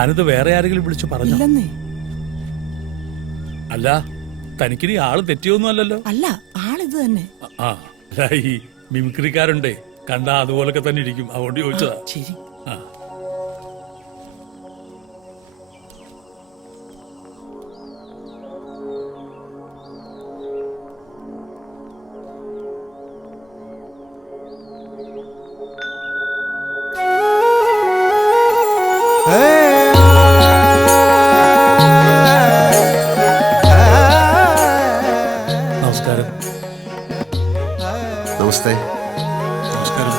താനിത് വേറെ ആരെങ്കിലും വിളിച്ചു പറഞ്ഞു? ഇല്ലെന്നേ. അല്ല, തനിക്കിനി ആള് തെറ്റിയൊന്നും അല്ലല്ലോ? അല്ല, ആളിത് തന്നെ. ആ അല്ല, ഈ മിമിക്രിക്കാരുണ്ടേ, കണ്ടാ അതുപോലൊക്കെ തന്നെ ഇരിക്കും, അതുകൊണ്ട് ചോദിച്ചതാ. ശരി. ആ നമസ്കാരം. നമസ്തേ. നമസ്കാരം.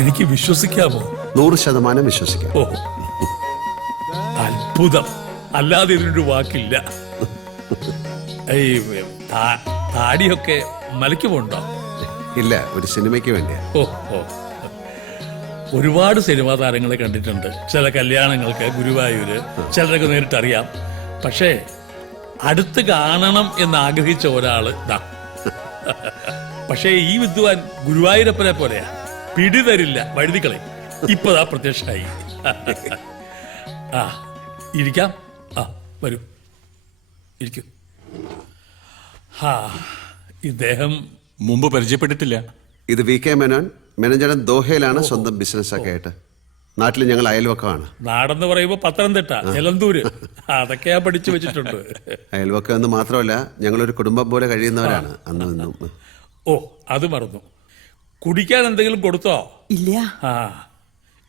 എനിക്ക് വിശ്വസിക്കാമോ? 100% വിശ്വസിക്കാം. ഓ, അത്ഭുതം. അല്ലാതെ ഇതിനൊരു വാക്കില്ല. ഈ താടിയൊക്കെ മലയ്ക്കുമുണ്ടോ? ഇല്ല, ഒരു സിനിമയ്ക്ക് വേണ്ടിയാ. ഓ ഓ, ഒരുപാട് സിനിമാ താരങ്ങളെ കണ്ടിട്ടുണ്ട്. ചില കല്യാണങ്ങൾക്ക് ഗുരുവായൂര്, ചിലരൊക്കെ നേരിട്ടറിയാം. പക്ഷേ അടുത്ത് കാണണം എന്ന് ആഗ്രഹിച്ച ഒരാള് ദാ. പക്ഷേ ഈ വിദ്വാൻ ഗുരുവായൂരപ്പനെ പോലെയാ, പിടിതരില്ല, വഴുതിക്കളെ. ഇപ്പതാ പ്രത്യക്ഷമായി. ആ, ഇരിക്കാം. ആ, വരൂ, ഇരിക്കൂ. ഹാ, ഇദ്ദേഹം മുമ്പ് പരിചയപ്പെട്ടിട്ടില്ല. ഇത് വി കെ മേനോൻ. മേനോൻ ദോഹയിലാണ് സ്വന്തം ബിസിനസ് ഒക്കെ ആയിട്ട്. നാട്ടിൽ ഞങ്ങൾ അയൽവക്കമാണ്. നാടെന്ന് പറയുമ്പോ പത്തനംതിട്ട, എലന്തൂര്, അതൊക്കെ ഞാൻ പഠിച്ചു വെച്ചിട്ടുണ്ട്. അയൽവക്കം എന്ന് മാത്രമല്ല, ഞങ്ങളൊരു കുടുംബം പോലെ കഴിയുന്നവരാണ് അന്നും ഇന്നും. ഓ, അത് മറന്നു. കുടിക്കാൻ എന്തെങ്കിലും കൊടുത്തോ? ഇല്ല. ആ,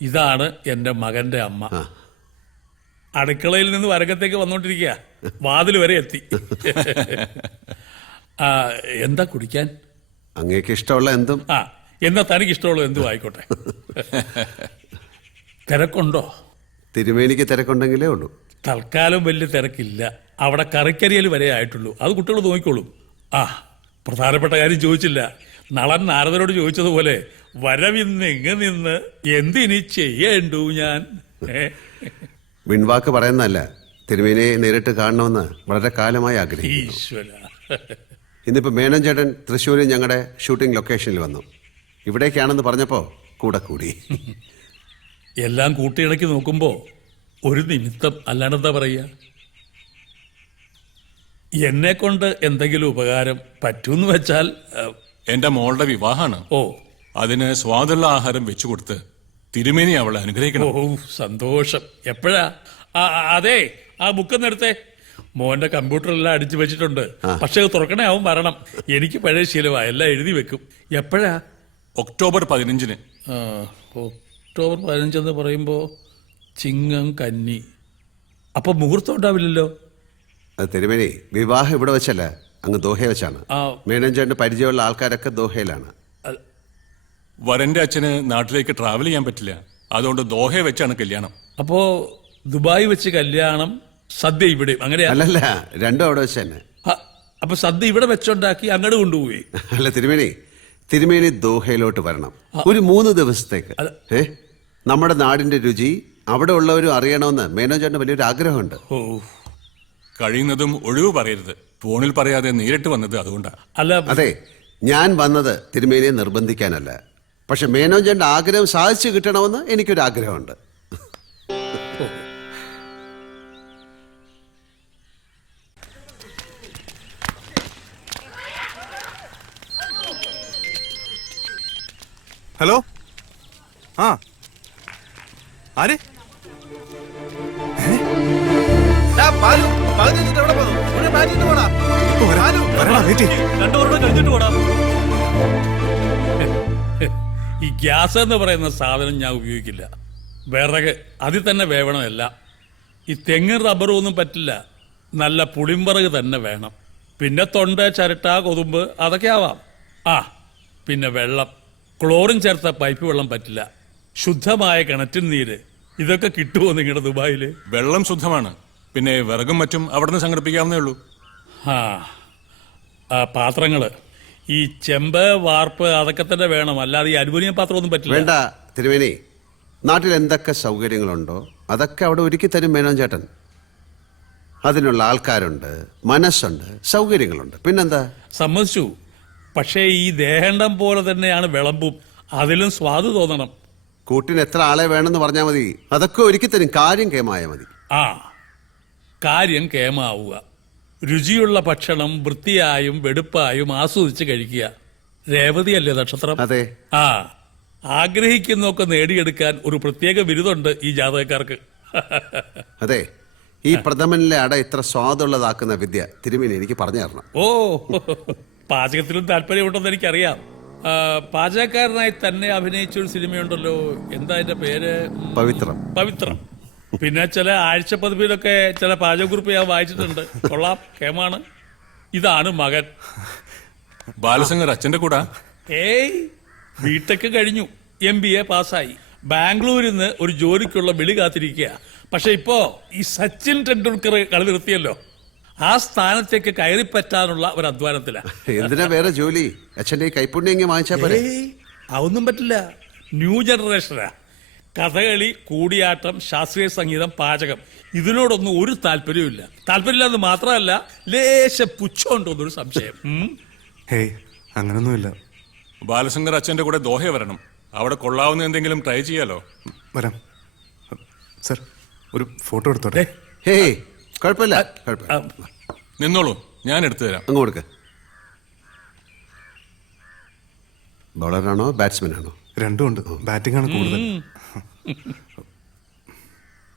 ഇതാണ് എന്റെ മകന്റെ അമ്മ. അടുക്കളയിൽ നിന്ന് വരകത്തേക്ക് വന്നോണ്ടിരിക്കുക, വാതിൽ വരെ എത്തി. ആ, എന്താ കുടിക്കാൻ? അങ്ങേക്ക് ഇഷ്ടമുള്ള എന്തും. ആ, എന്നാ തനിക്ക് ഇഷ്ടമുള്ള എന്തും ആയിക്കോട്ടെ. തിരക്കുണ്ടോ? തിരുമേനിക്ക് തിരക്കുണ്ടെങ്കിലേ ഉള്ളൂ. തൽക്കാലം വലിയ തിരക്കില്ല. അവിടെ കറിക്കരിയൽ വരെ ആയിട്ടുള്ളൂ. അത് കുട്ടികൾ നോക്കിക്കോളും. ആ, പ്രധാനപ്പെട്ട കാര്യം ചോദിച്ചില്ല. നളൻ നാരദനോട് ചോദിച്ചതുപോലെ, വരവിന്ന് എങ്ങ് നിന്ന് എന്തിനി ചെയ്യേണ്ടു ഞാൻ. വിൺവാക്ക് പറയുന്നതല്ല, തിരുമേനിയെ നേരിട്ട് കാണണമെന്ന് വളരെ കാലമായി ആഗ്രഹിക്കുന്നു. ഈശ്വര. ഇന്നിപ്പോൾ മേനോൻ ചേട്ടൻ തൃശ്ശൂരിൽ ഞങ്ങളുടെ ഷൂട്ടിംഗ് ലൊക്കേഷനിൽ വന്നു. ഇവിടേക്കാണെന്ന് പറഞ്ഞപ്പോൾ കൂടെ കൂടി. എല്ലാം കൂട്ടിയിണക്കി നോക്കുമ്പോ ഒരു നിമിത്തം, അല്ലാണ്ടെന്താ പറയുക. എന്നെ കൊണ്ട് എന്തെങ്കിലും ഉപകാരം പറ്റൂന്ന് വെച്ചാൽ, എന്റെ മോളുടെ വിവാഹമാണ്. ഓ, അതിന് സ്വാദുള്ള ആഹാരം വെച്ചു കൊടുത്ത് തിരുമേനി അവളെ അനുഗ്രഹിക്കണം. ഓ, സന്തോഷം. എപ്പോഴാ? അതെ, ആ ബുക്കൊന്ന് എടുത്തേ. മോന്റെ കമ്പ്യൂട്ടറെല്ലാം അടിച്ചു വെച്ചിട്ടുണ്ട്. പക്ഷെ അത് തുറക്കണേ, ആവും വരണം. എനിക്ക് പഴയ ശീലമാ, എല്ലാം എഴുതി വെക്കും. എപ്പോഴാ? ഒക്ടോബർ 15-ന്. ഒക്ടോബർ 15 എന്ന് പറയുമ്പോ ചിങ്ങം, കന്നി. അപ്പൊ മുഹൂർത്തം ഉണ്ടാവില്ലല്ലോ. അത് തിരുമേനി, വിവാഹം ഇവിടെ വെച്ചല്ല, അങ്ങ് ദോഹയെ വെച്ചാണ്. മേനോൻ ചേട്ടന് പരിചയമുള്ള ആൾക്കാരൊക്കെ ദോഹയിലാണ്. വരന്റെ അച്ഛന് നാട്ടിലേക്ക് ട്രാവൽ ചെയ്യാൻ പറ്റില്ല. അതുകൊണ്ട് ദോഹയെ വെച്ചാണ് കല്യാണം. അപ്പോ ദുബായ് വെച്ച് കല്യാണം, സദ്യ ഇവിടെ, അങ്ങനെയാ? അല്ലല്ല, രണ്ടും അവിടെ വെച്ച് തന്നെ. അപ്പൊ സദ്യ ഇവിടെ വെച്ചുണ്ടാക്കി അങ്ങോട്ട് കൊണ്ടുപോയി? അല്ല തിരുമേനി ദോഹയിലോട്ട് വരണം ഒരു 3 ദിവസത്തേക്ക്. നമ്മുടെ നാടിന്റെ രുചി അവിടെ ഉള്ളവരും അറിയണമെന്ന് മേനോൻ ചേട്ടന് വലിയൊരു ആഗ്രഹമുണ്ട്. ഓ, കഴിയുന്നതും ഒഴിവ് പറയരുത്. ഫോണിൽ പറയാതെ നേരിട്ട് വന്നത് അതുകൊണ്ടാണ്. അല്ല, അതെ, ഞാൻ വന്നത് തിരുമേനിയെ നിർബന്ധിക്കാനല്ല. പക്ഷെ മേനോൻ ചേട്ടന്റെ ആഗ്രഹം സാധിച്ചു കിട്ടണമെന്ന് എനിക്കൊരു ആഗ്രഹമുണ്ട്. ഹലോ, ആ ആര്? ഈ ഗ്യാസ് എന്ന് പറയുന്ന സാധനം ഞാൻ ഉപയോഗിക്കില്ല. വിറക് അതിൽ തന്നെ വേവണമല്ല. ഈ തെങ്ങും റബ്ബറും ഒന്നും പറ്റില്ല. നല്ല പുളിമ്പറക് തന്നെ വേണം. പിന്നെ തൊണ്ട, ചിരട്ട, കൊതുമ്പ് അതൊക്കെ ആവാം. ആ, പിന്നെ വെള്ളം, ക്ലോറിൻ ചേർത്ത പൈപ്പ് വെള്ളം പറ്റില്ല. ശുദ്ധമായ കിണറ്റിൻ നീര്, ഇതൊക്കെ കിട്ടുമോ നിങ്ങളുടെ ദുബായില്? വെള്ളം ശുദ്ധമാണ്. പിന്നെ വിറകും മറ്റും അവിടെ നിന്ന് സംഘടിപ്പിക്കാവുന്നേ ഉള്ളൂ. പാത്രങ്ങള് ഈ ചെമ്പ്, വാർപ്പ് അതൊക്കെ തന്നെ വേണം. അല്ലാതെ ഈ അലുമിനിയം പാത്രം ഒന്നും പറ്റില്ല. വേണ്ട തിരുമേനി, നാട്ടിൽ എന്തൊക്കെ സൗകര്യങ്ങളുണ്ടോ അതൊക്കെ അവിടെ ഒരുക്കി തരും മേനോൻ ചേട്ടൻ. അതിനുള്ള ആൾക്കാരുണ്ട്, മനസ്സുണ്ട്, സൗകര്യങ്ങളുണ്ട്. പിന്നെന്താ? സമ്മതിച്ചു. പക്ഷേ ഈ ദേഹണ്ഡം പോലെ തന്നെയാണ് വിളമ്പും. അതിലും സ്വാദ് തോന്നണം. കൂട്ടിന് എത്ര ആളെ വേണമെന്ന് പറഞ്ഞാൽ മതി, അതൊക്കെ ഒരുക്കി തരും. കാര്യം കേമായ മതി. ആ, കാര്യം കേമാവുക. രുചിയുള്ള ഭക്ഷണം വൃത്തിയായും വെടുപ്പായും ആസ്വദിച്ച് കഴിക്കുക. രേവതിയല്ലേ നക്ഷത്രം? അതെ. ആ, ആഗ്രഹിക്കുന്നൊക്കെ നേടിയെടുക്കാൻ ഒരു പ്രത്യേക ബിരുദമുണ്ട് ഈ ജാതകക്കാർക്ക്. അതെ, ഈ പ്രഥമനിലെ അട ഇത്ര സ്വാദുള്ളതാക്കുന്ന വിദ്യ തിരുമേനി എനിക്ക് പറഞ്ഞു തരണം. ഓ, പാചകത്തിലും താല്പര്യമുണ്ടെന്ന് എനിക്കറിയാം. പാചകക്കാരനായി തന്നെ അഭിനയിച്ച ഒരു സിനിമയുണ്ടല്ലോ, എന്താ അതിന്റെ പേര്? പവിത്രം. പവിത്രം. പിന്നെ ചില ആഴ്ചപ്പതിപ്പിലൊക്കെ ചില പാചകക്കുറിപ്പ് ഞാൻ വായിച്ചിട്ടുണ്ട്. കൊള്ളാം, കേമാണ്. ഇതാണ് മകൻ. ബാലശങ്കർ അച്ഛന്റെ കൂടാ? ഏയ്, ബിടെക് കഴിഞ്ഞു, MBA പാസ്സായി. ബാംഗ്ലൂരിൽ നിന്ന് ഒരു ജോലിക്കുള്ള വിളി കാത്തിരിക്കുക. പക്ഷെ ഇപ്പോ ഈ സച്ചിൻ ടെണ്ടുൽക്കർ കളി നിർത്തിയല്ലോ, ആ സ്ഥാനത്തേക്ക് കയറിപ്പറ്റാനുള്ള ഒരു അധ്വാനത്തിലാണ്. എന്തിനാ വേറെ ജോലി? അച്ഛൻ്റെ ഈ കൈപ്പുണ്യെങ്കിൽ വാങ്ങിച്ചാൽ പോരെ. അതൊന്നും പറ്റില്ല. ന്യൂ ജനറേഷനാ. കഥകളി, കൂടിയാട്ടം, ശാസ്ത്രീയ സംഗീതം, പാചകം, ഇതിനോടൊന്നും ഒരു താല്പര്യമില്ല. താല്പര്യമില്ലെന്ന് മാത്രമല്ല, ലേശ പുച്ഛമുണ്ടോന്നൊരു സംശയം. ഹേയ്, അങ്ങനൊന്നുമില്ല. ബാലശങ്കർ അച്ഛന്റെ കൂടെ ദോഹ വരണം. അവിടെ കൊള്ളാവുന്ന എന്തെങ്കിലും ട്രൈ ചെയ്യാലോ. വരാം. സർ, ഒരു ഫോട്ടോ എടുത്തോട്ടെ. ഹേയ്, കുഴപ്പമില്ല, കുഴപ്പമില്ല. നിന്നോളൂ, ഞാൻ എടുത്തു തരാം. അങ്ങ് കൊടുക്ക. ബോളറാണോ ബാറ്റ്സ്മാൻ ആണോ? രണ്ടും ഉണ്ട്. ബാറ്റിംഗ് ആണ് കൂടുതൽ.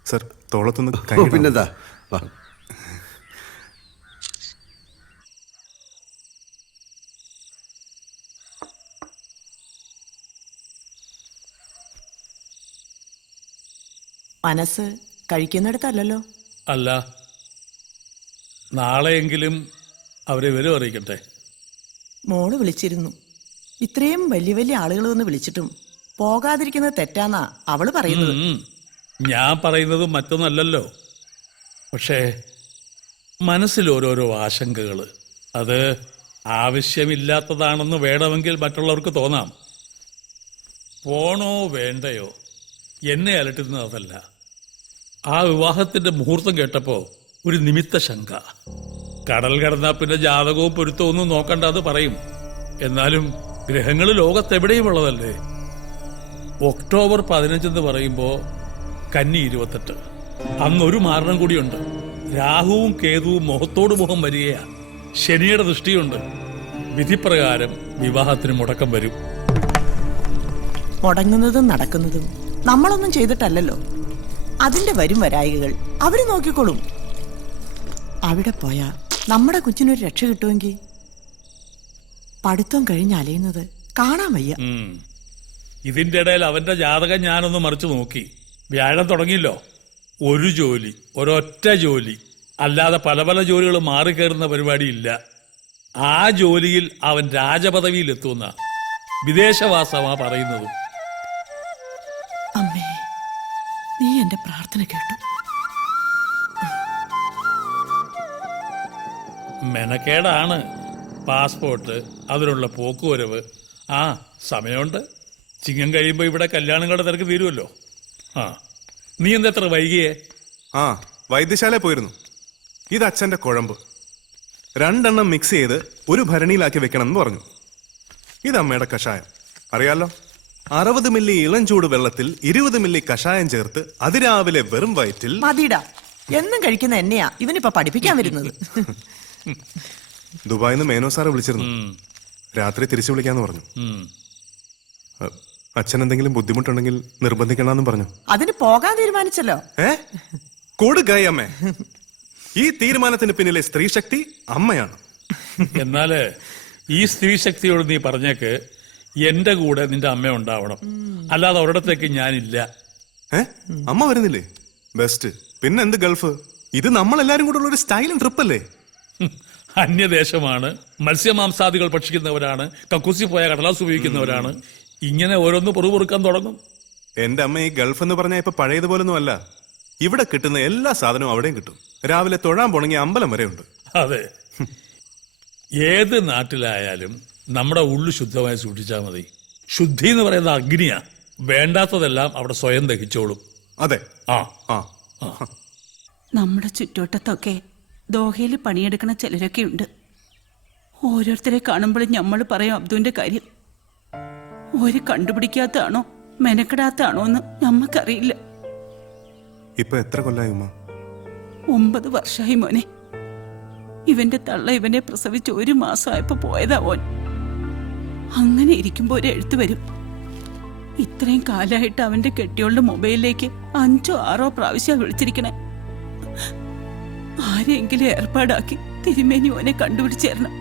സർ, തോളത്തൊന്ന് കൈ ഇടണം. പിന്നെന്താ, വാ. മനസ്സ് കഴിക്കുന്നിടത്തല്ലോ. അല്ല, നാളെയെങ്കിലും അവരെ വിവരം അറിയിക്കട്ടെ. മോള് വിളിച്ചിരുന്നു. ഇത്രയും വലിയ വലിയ ആളുകൾ വന്ന് വിളിച്ചിട്ടും പോകാതിരിക്കുന്നത് തെറ്റാന്നാ അവള് പറയുന്നത്. ഞാൻ പറയുന്നത് മറ്റൊന്നല്ലല്ലോ. പക്ഷേ മനസ്സിൽ ഓരോരോ ആശങ്കകൾ. അത് ആവശ്യമില്ലാത്തതാണെന്ന് വേണമെങ്കിൽ മറ്റുള്ളവർക്ക് തോന്നാം. പോണോ വേണ്ടയോ എന്നെ അലട്ടുന്നത് അതല്ല. ആ വിവാഹത്തിന്റെ മുഹൂർത്തം കേട്ടപ്പോ ഒരു നിമിത്ത ശങ്ക. കടൽ കടന്നാ പിന്നെ ജാതകവും പൊരുത്തവും ഒന്നും നോക്കണ്ട, അത് പറയും. എന്നാലും ഗ്രഹങ്ങൾ ലോകത്തെവിടെയും ഉള്ളതല്ലേ. ഒക്ടോബർ 15 എന്ന് പറയുമ്പോ കന്നി 28. അന്നൊരു മാരണം കൂടിയുണ്ട്. രാഹുവും കേതുവും മുഖത്തോട് മുഖം വരികയാ. ശനിയുടെ ദൃഷ്ടിയുണ്ട്. വിധിപ്രകാരം വിവാഹത്തിന് മുടക്കം വരും. മുടങ്ങുന്നതും നടക്കുന്നതും നമ്മളൊന്നും ചെയ്തിട്ടല്ലല്ലോ. അതിന്റെ വരും വരായികൾ അവര് നോക്കിക്കോളും. അവിടെ പോയാ നമ്മുടെ കൊച്ചിനൊരു രക്ഷ കിട്ടുമെങ്കിൽ പഠിത്തം കഴിഞ്ഞ് അലയുന്നത് കാണാൻ വയ്യ. ഇതിന്റെ ഇടയിൽ അവന്റെ ജാതകം ഞാനൊന്ന് മറിച്ചു നോക്കി. വ്യാഴം തുടങ്ങിയല്ലോ. ഒരു ജോലി, ഒരൊറ്റ ജോലി, അല്ലാതെ പല പല ജോലികൾ മാറിക്കയറുന്ന പരിപാടിയില്ല. ആ ജോലിയിൽ അവൻ രാജപദവിയിൽ എത്തുന്ന വിദേശവാസമാ പറയുന്നതും. അമ്മേ, നീ എന്റെ പ്രാർത്ഥന കേട്ടു. മെനക്കേടാണ്. പാസ്പോർട്ട്, അതിനുള്ള പോക്കുവരവ്. ആ, സമയമുണ്ട്. ചിങ്ങം കഴിയുമ്പോൾ ഇവിടെ കല്യാണങ്ങളുടെ തിരക്ക് തീരുമല്ലോ. ആ, നീ എന്താ എത്ര വൈകിയേ? ആ, വൈദ്യശാല പോയിരുന്നു. ഇത് അച്ഛന്റെ കുഴമ്പ്. 2 എണ്ണം മിക്സ് ചെയ്ത് ഒരു ഭരണിയിലാക്കി വെക്കണം എന്ന് പറഞ്ഞു. ഇത് അമ്മയുടെ കഷായം. അറിയാലോ, 60 മില്ലി ഇളം ചൂട് വെള്ളത്തിൽ 20 മില്ലി കഷായം ചേർത്ത് അതിരാവിലെ വെറും വയറ്റിൽ. മതിടാ, എന്നും കഴിക്കുന്ന എന്നെയാ ഇവനിപ്പോ പഠിപ്പിക്കാൻ വരുന്നത്. ദുബായിൽ നിന്ന് മേനോ സാറ് വിളിച്ചിരുന്നു. രാത്രി തിരിച്ചു വിളിക്കാന്ന് പറഞ്ഞു. അച്ഛൻ എന്തെങ്കിലും ബുദ്ധിമുട്ടുണ്ടെങ്കിൽ നിർബന്ധിക്കണമെന്നും പറഞ്ഞു. അതിന് പോകാൻ തീരുമാനിച്ചല്ലോ. കൊടുക്കായി അമ്മേ. ഈ തീരുമാനത്തിന് പിന്നിലെ സ്ത്രീ ശക്തി അമ്മയാണ്. എന്നാല് ഈ സ്ത്രീ ശക്തിയോട് നീ പറഞ്ഞേക്ക് എന്റെ കൂടെ നിന്റെ അമ്മ ഉണ്ടാവണം. അല്ലാതെ ഒരിടത്തേക്ക് ഞാനില്ല. അമ്മ വരുന്നില്ലേ? ബെസ്റ്റ്. പിന്നെ എന്ത് ഗൾഫ്? ഇത് നമ്മളെല്ലാരും കൂടെ ഉള്ള ഒരു സ്റ്റൈലും ട്രിപ്പ് അല്ലേ? അന്യദേശമാണ്, മത്സ്യമാംസാദികൾ ഭക്ഷിക്കുന്നവരാണ്, കക്കൂസി പോയ കടലാസ് ഉപയോഗിക്കുന്നവരാണ്. ഇങ്ങനെ ഓരോന്ന് പൊറുപൊറുക്കാൻ തുടങ്ങും. എന്റെ അമ്മ ഈ ഗൾഫ് എന്ന് പറഞ്ഞാൽ ഇപ്പൊ പഴയതുപോലൊന്നും അല്ല. ഇവിടെ കിട്ടുന്ന എല്ലാ സാധനവും അവിടെയും കിട്ടും. രാവിലെ തൊഴാൻ പോണെങ്കിൽ അമ്പലം വരെ ഉണ്ട്. അതെ, ഏത് നാട്ടിലായാലും നമ്മുടെ ഉള്ളു ശുദ്ധമായി സൂക്ഷിച്ചാൽ മതി. ശുദ്ധി എന്ന് പറയുന്നത് അഗ്നിയാ. വേണ്ടാത്തതെല്ലാം അവിടെ സ്വയം ദഹിച്ചോളും. അതെ. ആ ആ നമ്മുടെ ചുറ്റുവട്ടത്തൊക്കെ ദോഹയിൽ പണിയെടുക്കണ ചിലരൊക്കെ ഉണ്ട്. ഓരോരുത്തരെ കാണുമ്പോഴും നമ്മൾ പറയും അബ്ദുവിന്റെ കാര്യം. ഒരു കണ്ടുപിടിക്കാത്തതാണോ മെനക്കെടാത്താണോ എന്ന് നമ്മക്കറിയില്ല. ഇപ്പൊ എത്ര കൊല്ലായി ഉമ്മ? 9 വർഷമായി മോനെ. ഇവന്റെ തള്ള ഇവനെ പ്രസവിച്ച് 1 മാസമായപ്പോ പോയതാ ഓൻ. അങ്ങനെ ഇരിക്കുമ്പോ ഒരു എഴുത്ത് വരും. ഇത്രയും കാലമായിട്ട് അവന്റെ കെട്ടിയോളുടെ മൊബൈലിലേക്ക് 5ഓ 6ഓ പ്രാവശ്യം വിളിച്ചിരിക്കണേ. ആരെങ്കിലും ഏർപ്പാടാക്കി തിരുമേനി ഓനെ കണ്ടുപിടിച്ചേരണം.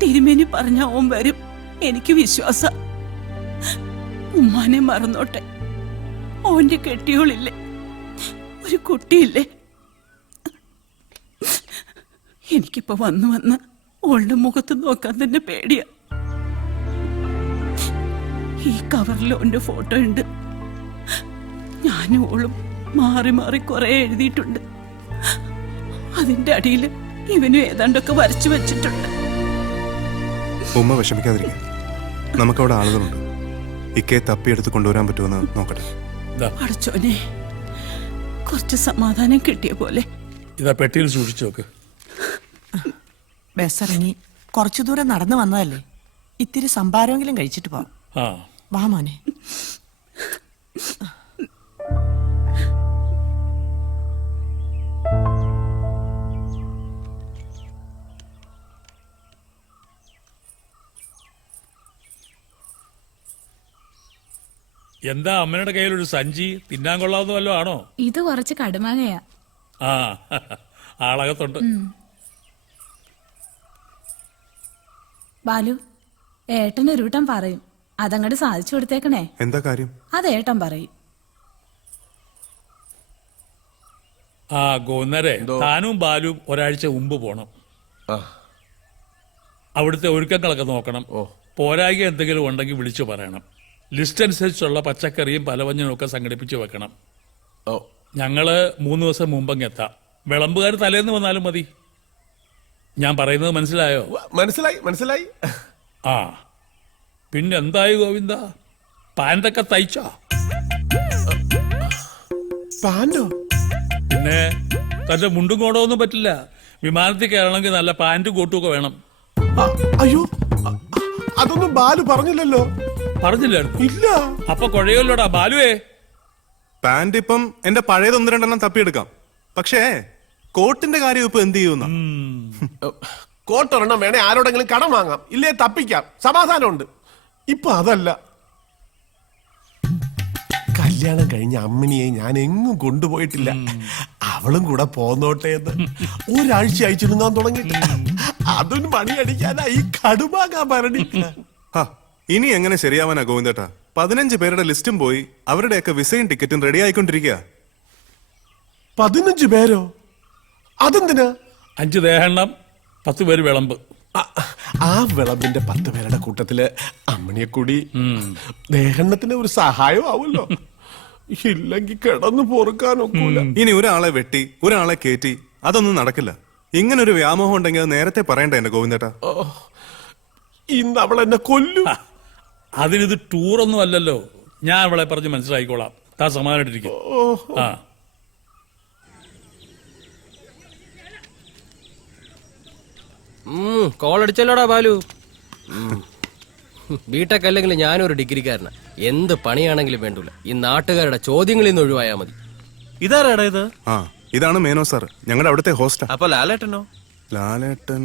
തിരുമേനി പറഞ്ഞ ഓൻ വരും, എനിക്ക് വിശ്വാസ. ഉമ്മാനെ മറന്നോട്ടെ, ഓന്റെ കെട്ടിയോളില്ലേ, ഒരു കുട്ടിയില്ലേ. എനിക്കിപ്പോ വന്ന് ഓളുടെ മുഖത്ത് നോക്കാൻ തന്നെ പേടിയാ. ഈ കവറിൽ ഓന്റെ ഫോട്ടോ ഉണ്ട്. ഞാനും ഓളും മാറി മാറി കുറെ എഴുതിയിട്ടുണ്ട്. അതിന്റെ അടിയിൽ ഇവനും ഏതാണ്ടൊക്കെ വരച്ചു വെച്ചിട്ടുണ്ട്. ഉമ്മ വിഷമിക്കാതിരിക്കുക. നമുക്കവിടെ ആളുകളുണ്ട്. ഇക്കയെ തപ്പിയെടുത്ത് കൊണ്ടുവരാൻ പറ്റുമെന്ന് നോക്കട്ടെ. ഇതാ അടച്ചോനെ, കുറച്ച് സമാധാനം കിട്ടിയ പോലെ. ഇതാ പെട്ടിയിൽ സൂക്ഷിച്ചു നോക്ക്. ബസ് ഇറങ്ങി കുറച്ചു ദൂരം നടന്നു വന്നതല്ലേ, ഇത്തിരി സംഭാരമെങ്കിലും കഴിച്ചിട്ട് പോവാം. ആ വാ മോനെ. എന്താ അമ്മയുടെ കയ്യിലൊരു സഞ്ചി? തിന്നാൻ കൊള്ളാവുന്ന വല്ലതും ആണോ? ഇത് കുറച്ച് കടുമാങ്ങയാ. ആ ആളകത്തുണ്ട്. ബാലു, ഏട്ടൻ ഒരു വട്ടം പറയും, അതങ്ങോട്ട് സാധിച്ചു കൊടുത്തേക്കണേ. എന്താ കാര്യം? അത് ഏട്ടൻ പറയും. ആ ഗോന്നരെ, താനും ബാലും ഒരാഴ്ച മുമ്പ് പോണം. അവിടുത്തെ ഒരുക്കങ്ങളൊക്കെ നോക്കണം. പോരായ്ക എന്തെങ്കിലും ഉണ്ടെങ്കിൽ വിളിച്ചു പറയണം. ലിസ്റ്റ് അനുസരിച്ചുള്ള പച്ചക്കറിയും പലവഞ്ഞനും ഒക്കെ സംഘടിപ്പിച്ച് വെക്കണം. ഞങ്ങള് 3 ദിവസം മുമ്പങ്ങ് എത്താം. വിളമ്പുകാർ തലേന്ന് വന്നാലും മതി. ഞാൻ പറയുന്നത് മനസ്സിലായോ? മനസ്സിലായി. ആ പിന്നെന്തായി ഗോവിന്ദ, പാൻറ്റൊക്കെ തയ്ച്ചോ? പാൻഡോ? പിന്നെ തന്റെ മുണ്ടും കോടൊന്നും പറ്റില്ല. വിമാനത്തിൽ കയറണമെങ്കിൽ നല്ല പാൻറ്റും കോട്ടും ഒക്കെ വേണം. അയ്യോ, അതൊന്നും ബാലു പറഞ്ഞില്ലല്ലോ. പറഞ്ഞില്ലായിരുന്നു? ഇല്ല. അപ്പൊ കുഴയല്ലോടാ ബാലുവേ. പാന്റ് ഇപ്പം എന്റെ പഴയത് 1-2 തപ്പിയെടുക്കാം. പക്ഷേ കോട്ടിന്റെ കാര്യം ഇപ്പൊ എന്ത് ചെയ്യുന്ന? കോട്ടൊരെണ്ണം വേണേ ആരോടെങ്കിലും കടം വാങ്ങാം, ഇല്ലേ തപ്പിക്കാം, സമാധാനമുണ്ട്. ഇപ്പൊ അതല്ല. കല്യാണം കഴിഞ്ഞ അമ്മിനിയെ ഞാൻ എങ്ങും കൊണ്ടുപോയിട്ടില്ല. അവളും കൂടെ പോന്നോട്ടെ എന്ന് ഒരാഴ്ച അയച്ചു നിന്നാൻ തുടങ്ങിയിട്ട് അതിന് മണിയടിക്കാനാ ഈ കടുമാകാൻ ഭരണി. ഇനി എങ്ങനെ ശരിയാവാനാ ഗോവിന്ദേട്ടാ? 15 പേരുടെ ലിസ്റ്റും പോയി, അവരുടെയൊക്കെ വിസയും ടിക്കറ്റും റെഡി ആയിക്കൊണ്ടിരിക്കുക. 15 പേരോ? അതെന്തിനാ? 5 ദേഹെണ്ണം, 10 പേര് വിളമ്പ്. ആ വിളമ്പിന്റെ 10 പേരുടെ കൂട്ടത്തില് അമ്മണിയെ കൂടി ദേഹണ്ണത്തിന് ഒരു സഹായം ആവുമല്ലോ. ഇല്ലെങ്കിൽ കിടന്നു പൊറുക്കാനൊക്കൂല. ഇനി ഒരാളെ വെട്ടി ഒരാളെ കയറ്റി അതൊന്നും നടക്കില്ല. ഇങ്ങനൊരു വ്യാമോഹം ഉണ്ടെങ്കിൽ അത് നേരത്തെ പറയണ്ടേ എന്റെ ഗോവിന്ദേട്ടാ? ഇന്ന് അവൾ എന്നെ കൊല്ലും. അതിനിത് ടൂറൊന്നും അല്ലല്ലോ. ഞാൻ അവളെ പറഞ്ഞ് മനസ്സിലാക്കിക്കോളാം. താ സമാധാനായിട്ടിരിക്കും. ആ കോളടിച്ചല്ലോടാ ബാലു. ബിടെക് അല്ലെങ്കിൽ ഞാനൊരു ഡിഗ്രിക്കാരനാ. എന്ത് പണിയാണെങ്കിലും വേണ്ടൂല, ഈ നാട്ടുകാരുടെ ചോദ്യങ്ങളിൽ നിന്ന് ഒഴിവായാ മതി. ഇതാരാടാ ഇത്? ആ ഇതാണ് മേനോ സാർ, ഞങ്ങളുടെ അവിടുത്തെ ഹോസ്റ്റാ. അപ്പൊ ലാലേട്ടനോ? ലാലേട്ടൻ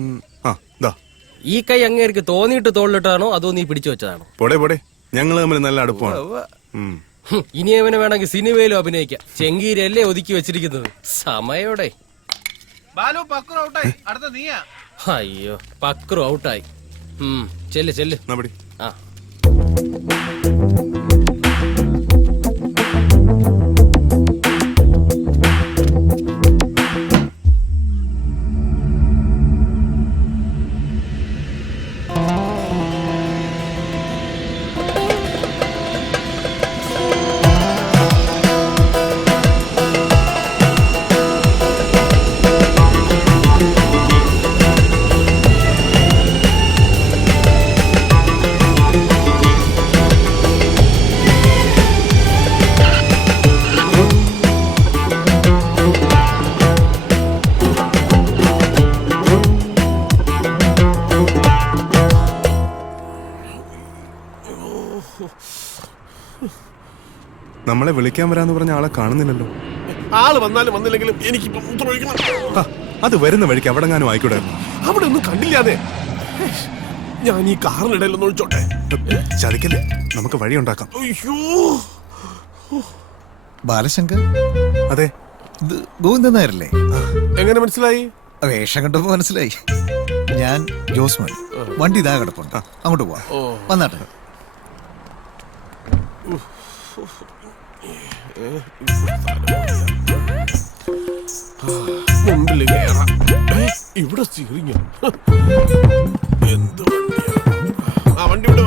ഈ കൈ അങ്ങേർക്ക് തോന്നിയിട്ട് തോളിലിട്ടാണോ അതോ നീ പിടിച്ചു വെച്ചതാണോ? പോടെ ഞങ്ങൾ തമ്മിൽ നല്ല അടുപ്പമാണ്. ഇനി അവന് വേണമെങ്കിൽ സിനിമയിലും അഭിനയിക്കാം. ചെങ്കീരല്ലേ ഒതുക്കി വെച്ചിരിക്കുന്നത്. സമയോടെ. അയ്യോ, പക്രു ഔട്ടായി. ചെല്ല്. ആ നമ്മളെ വിളിക്കാൻ വരാന്ന് പറഞ്ഞ ആളെ കാണുന്നില്ലല്ലോ. ആള് വന്നാലും വന്നില്ലെങ്കിലും എനിക്കിപ്പോ മൂത്രമൊഴിക്കണം. ആ, അത് വരുന്ന വഴിക്ക് അവിടെങ്ങാനും ആയിക്കൂടായിരുന്നു. അവിടെ ഒന്നും കണ്ടില്ലാതെ. ഞാൻ ഈ കാറിനിടയിൽ ഒന്ന് ഒഴിച്ചോട്ടെ. ചതിക്കല്ലേ, നമുക്ക് വഴി ഉണ്ടാക്കാം. അയ്യോ, ബാലശങ്കർ, അതെ, ഇത് ഗോവിന്ദൻ നായരല്ലേ? എങ്ങനെ മനസ്സിലായി? വേഷം കണ്ടപ്പോ മനസ്സിലായി. ഞാൻ ജോസ്മോൻ. വണ്ടി ഇതാ കിടപ്പുണ്ട്, അങ്ങോട്ട് പോവാം. വന്നാട്ടെ. മുമ്പിൽ കയറാം. ഇവിടെ സ്റ്റിയറിംഗ് എന്ത് വണ്ടിയാ? ആ വണ്ടി ഇവിടെ